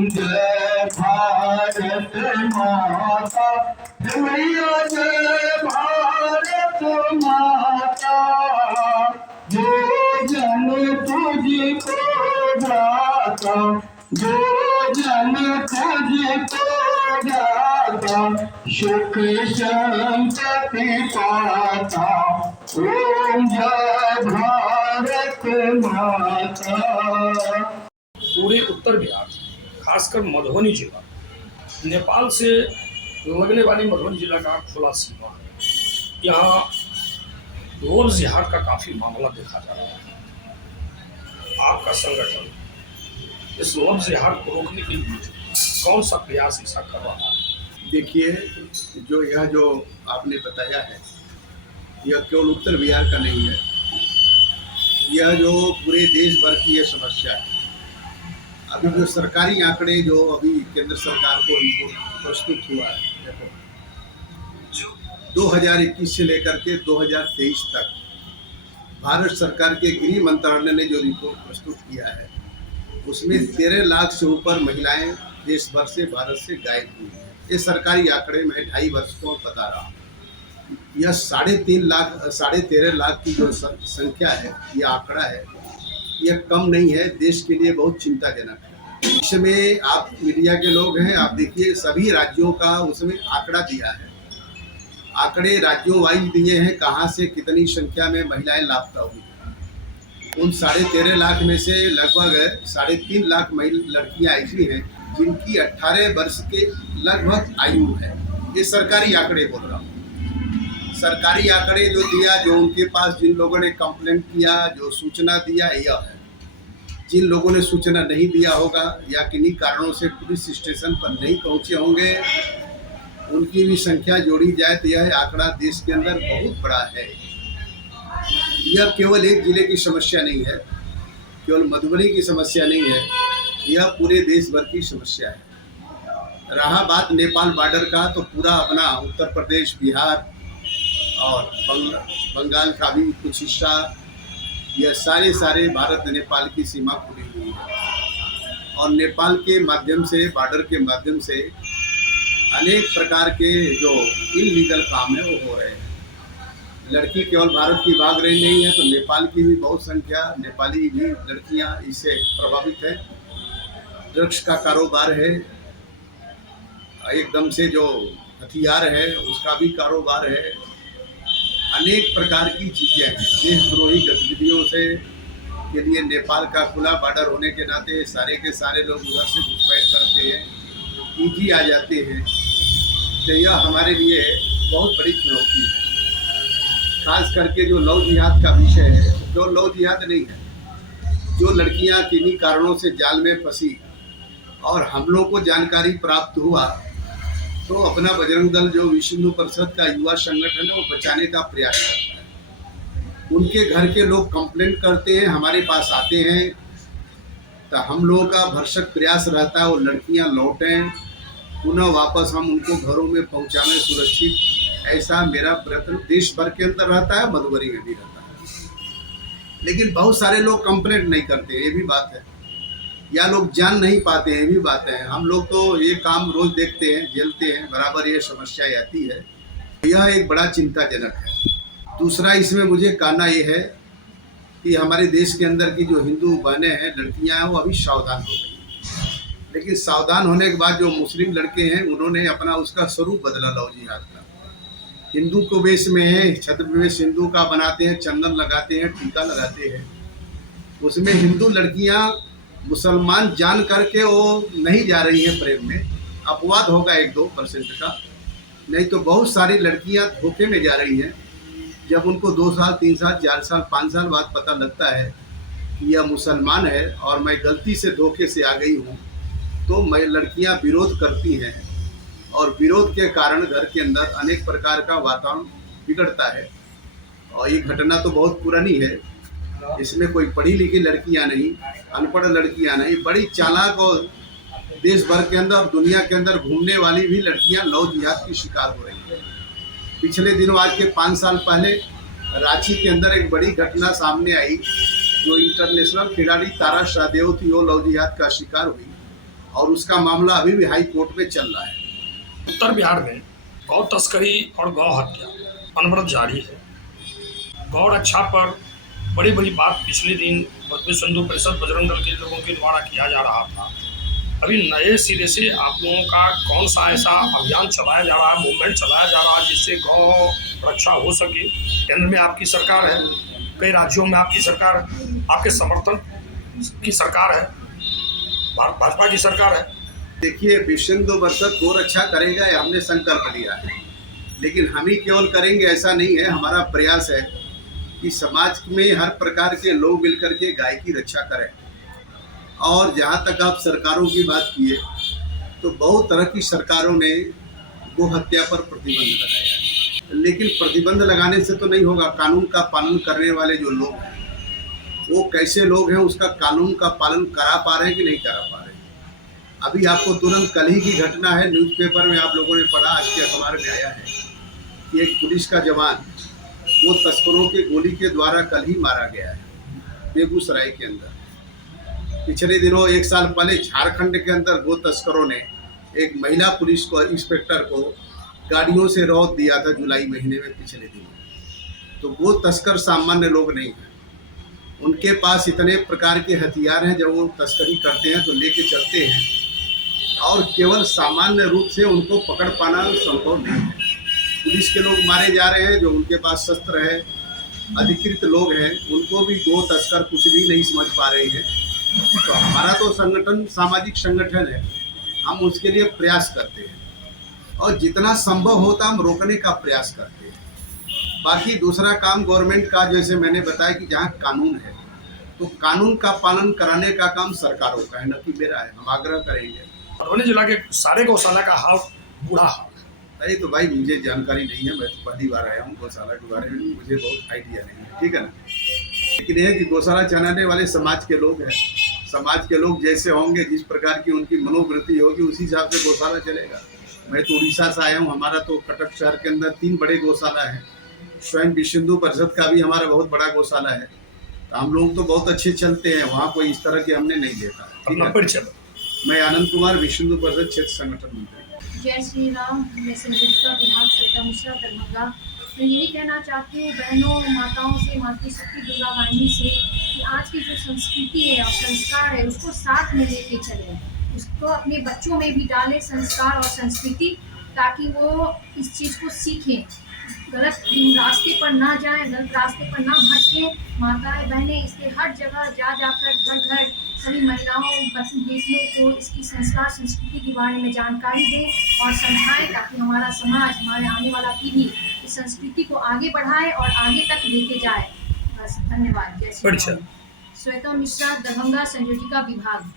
जय भारत माता, मैया जय भारत माता। जो जन तुझको जाता, जो जन तुझको जाता, सुख संतति पाता। ओम जय भारत माता। पूरे उत्तर बिहार, खासकर मधुबनी जिला, नेपाल से लगने वाली मधुबनी जिला का खुला सीमा है। यहाँ लव जिहाद का काफ़ी मामला देखा जा रहा है। आपका संगठन इस लव जिहाद को रोकने के लिए कौन सा प्रयास ऐसा कर रहा है? देखिए, जो आपने बताया है, यह केवल उत्तर बिहार का नहीं है, यह जो पूरे देश भर की यह समस्या है। अभी जो सरकारी आंकड़े जो अभी केंद्र सरकार को रिपोर्ट प्रस्तुत हुआ है, देखो 2021 से लेकर के 2023 तक भारत सरकार के गृह मंत्रालय ने जो रिपोर्ट प्रस्तुत किया है, उसमें 13 लाख से ऊपर महिलाएं देश भर से, भारत से गायब हुई हैं। ये सरकारी आंकड़े मैं 2.5 वर्ष को बता रहा हूँ। यह 13.5 लाख की जो संख्या है, यह आंकड़ा है, यह कम नहीं है, देश के लिए बहुत चिंताजनक है। इसमें आप मीडिया के लोग हैं, आप देखिए सभी राज्यों का उसमें आंकड़ा दिया है। आंकड़े राज्यों वाइज दिए हैं, कहाँ से कितनी संख्या में महिलाएं लापता हुई। उन 13.5 लाख में से लगभग 3.5 लाख लड़कियां ऐसी हैं जिनकी 18 वर्ष के लगभग आयु है। ये सरकारी आंकड़े बोल रहा हूँ। सरकारी आंकड़े जो दिया, जो उनके पास जिन लोगों ने कंप्लेंट किया, जो सूचना दिया, यह है। जिन लोगों ने सूचना नहीं दिया होगा या किन्हीं कारणों से पुलिस स्टेशन पर नहीं पहुंचे होंगे, उनकी भी संख्या जोड़ी जाए तो यह आंकड़ा देश के अंदर बहुत बड़ा है। यह केवल एक जिले की समस्या नहीं है, केवल मधुबनी की समस्या नहीं है, यह पूरे देश भर की समस्या है। रहा बात नेपाल बॉर्डर का, तो पूरा अपना उत्तर प्रदेश, बिहार और बंगाल का भी कुछ हिस्सा, यह सारे भारत नेपाल की सीमा खुली हुई है। और नेपाल के माध्यम से, बॉर्डर के माध्यम से अनेक प्रकार के जो इलीगल काम है वो हो रहे हैं। लड़की केवल भारत की भाग रही नहीं है, तो नेपाल की भी बहुत संख्या, नेपाली भी लड़कियां इससे प्रभावित है। ड्रग्स का कारोबार है, एकदम से जो हथियार है उसका भी कारोबार है। अनेक प्रकार की चीज़ें हैं। देशद्रोही गतिविधियों से के लिए नेपाल का खुला बॉर्डर होने के नाते सारे के सारे लोग उधर से घुसपैठ करते हैं, ईजी आ जाते हैं। तो यह हमारे लिए बहुत बड़ी चुनौती है। खास करके जो लव जिहाद का विषय है, जो लव जिहाद नहीं है, जो लड़कियां किन्हीं कारणों से जाल में फंसी और हम लोग को जानकारी प्राप्त हुआ, तो अपना बजरंग दल जो विश्व हिंदू परिषद का युवा संगठन है, वो बचाने का प्रयास करता है। उनके घर के लोग कंप्लेंट करते हैं, हमारे पास आते हैं, तो हम लोगों का भरसक प्रयास रहता है वो लड़कियां लौटें, पुनः वापस हम उनको घरों में पहुंचाने सुरक्षित। ऐसा मेरा प्रयत्न देश भर के अंदर रहता है, मधुबनी में भी रहता है। लेकिन बहुत सारे लोग कंप्लेंट नहीं करते, ये भी बात है, या लोग जान नहीं पाते हैं, ये भी बात है। हम लोग तो ये काम रोज देखते हैं, झेलते हैं, बराबर ये समस्या आती है। यह एक बड़ा चिंताजनक है। दूसरा इसमें मुझे कहना ये है कि हमारे देश के अंदर की जो हिंदू बहनें हैं, लड़कियां हैं, वो अभी सावधान हो गई। लेकिन सावधान होने के बाद जो मुस्लिम लड़के हैं, उन्होंने अपना उसका स्वरूप बदला लव जिहाद का। हिंदू को वेश में है, छद्मवेश हिंदू का बनाते हैं, चंदन लगाते हैं, टीका लगाते हैं। उसमें हिंदू लड़कियां मुसलमान जान करके वो नहीं जा रही हैं प्रेम में। अपवाद होगा 1-2% का, नहीं तो बहुत सारी लड़कियां धोखे में जा रही हैं। जब उनको 2 साल, 3 साल, 4 साल, 5 साल बाद पता लगता है कि यह मुसलमान है और मैं गलती से धोखे से आ गई हूँ, तो मैं लड़कियां विरोध करती हैं और विरोध के कारण घर के अंदर अनेक प्रकार का वातावरण बिगड़ता है। और ये घटना तो बहुत पुरानी है, इसमें कोई पढ़ी लिखी लड़कियां नहीं, अनपढ़ लड़कियां नहीं, बड़ी चालाक और देश भर के अंदर, दुनिया के अंदर घूमने वाली भी लड़कियां लव जिहाद की शिकार हो रही हैं। पिछले दिनों, आज के 5 साल पहले, रांची के अंदर एक बड़ी घटना सामने आई। जो इंटरनेशनल खिलाड़ी तारा शाहदेव थी, वो लव जिहाद का शिकार हुई। और उसका मामला अभी भी हाई कोर्ट में चल रहा है। उत्तर बिहार में गौ तस्करी और गौ हत्या अनवरत जारी है। गौ रक्षा पर बड़ी बड़ी बात पिछले दिन विश्व हिंदू परिषद बजरंग दल के लोगों के द्वारा किया जा रहा था। अभी नए सिरे से आप लोगों का कौन सा ऐसा अभियान चलाया जा रहा है, मूवमेंट चलाया जा रहा है जिससे गौ रक्षा हो सके? केंद्र में आपकी सरकार है, कई राज्यों में आपकी सरकार है, आपके समर्थन की सरकार है, भाजपा की सरकार है। देखिए, विश्व हिंदू परिषद गौ रक्षा करेगा, ये हमने संकल्प लिया है, लेकिन हम ही केवल करेंगे ऐसा नहीं है। हमारा प्रयास है कि समाज में हर प्रकार के लोग मिलकर के गाय की रक्षा करें। और जहाँ तक आप सरकारों की बात किए, तो बहुत तरह की सरकारों ने गो हत्या पर प्रतिबंध लगाया है, लेकिन प्रतिबंध लगाने से तो नहीं होगा। कानून का पालन करने वाले जो लोग हैं वो कैसे लोग हैं, उसका कानून का पालन करा पा रहे हैं कि नहीं करा पा रहे हैं। अभी आपको तुरंत कल ही की घटना है, न्यूज़पेपर में आप लोगों ने पढ़ा, आज के अखबार में आया है कि एक पुलिस का जवान वो तस्करों के गोली के द्वारा कल ही मारा गया है बेगूसराय के अंदर। पिछले दिनों 1 साल पहले झारखंड के अंदर गो तस्करों ने एक महिला पुलिस को इंस्पेक्टर को गाड़ियों से रौंद दिया था जुलाई महीने में पिछले दिनों। तो गो तस्कर सामान्य लोग नहीं हैं, उनके पास इतने प्रकार के हथियार हैं, जब वो तस्करी करते हैं तो लेके चलते हैं, और केवल सामान्य रूप से उनको पकड़ पाना संभव नहीं है। पुलिस के लोग मारे जा रहे हैं, जो उनके पास शस्त्र है, अधिकृत लोग हैं, उनको भी गो तस्कर कुछ भी नहीं समझ पा रहे हैं। तो हमारा तो संगठन सामाजिक संगठन है, हम उसके लिए प्रयास करते हैं और जितना संभव होता हम रोकने का प्रयास करते हैं। बाकी दूसरा काम गवर्नमेंट का, जैसे मैंने बताया कि जहाँ कानून है तो कानून का पालन कराने का काम सरकारों का है, न कि मेरा है। हम आग्रह करेंगे। मधुबनी जिला के सारे गौशाला का हाल बुरा हाल। अरे तो भाई मुझे जानकारी नहीं है, मैं तो पहली बार आया हूँ गौशाला के बारे में, मुझे बहुत आइडिया नहीं है, ठीक है ना। लेकिन यह है कि गौशाला चलाने वाले समाज के लोग हैं, समाज के लोग जैसे होंगे, जिस प्रकार की उनकी मनोवृत्ति होगी, उसी हिसाब से गौशाला चलेगा। मैं तो उड़ीसा से आया हूँ, हमारा तो कटक शहर के अंदर 3 बड़े गौशाला हैं। स्वयं विश्व हिंदू परिषद का भी हमारा बहुत बड़ा गौशाला है। तो हम लोग तो बहुत अच्छे चलते हैं, वहाँ कोई इस तरह के हमने नहीं देखा। मैं आनंद कुमार, विश्व हिंदू परिषद क्षेत्र संगठन मंत्री। जय श्री राम। मैं संगीता विभाग श्वेता मिश्रा दरभंगा। मैं यही कहना चाहती हूँ बहनों, माताओं से, मातृ शक्ति दुर्गा वाहिनी से, कि आज की जो संस्कृति है और संस्कार है उसको साथ में लेके चलें, उसको अपने बच्चों में भी डालें संस्कार और संस्कृति, ताकि वो इस चीज़ को सीखें, गलत रास्ते पर ना जाएं, गलत रास्ते पर ना भटकें। माताएं बहनें इसके हर जगह जा जाकर घर घर सभी महिलाओं बेटियों को इसकी संस्कार संस्कृति के बारे में जानकारी दें और समझाएं, ताकि हमारा समाज, हमारे आने वाला पीढ़ी इस संस्कृति को आगे बढ़ाए और आगे तक लेके जाए। बस, धन्यवाद। जय श्री राम। श्वेता मिश्रा, दरभंगा, संयोजिका विभाग।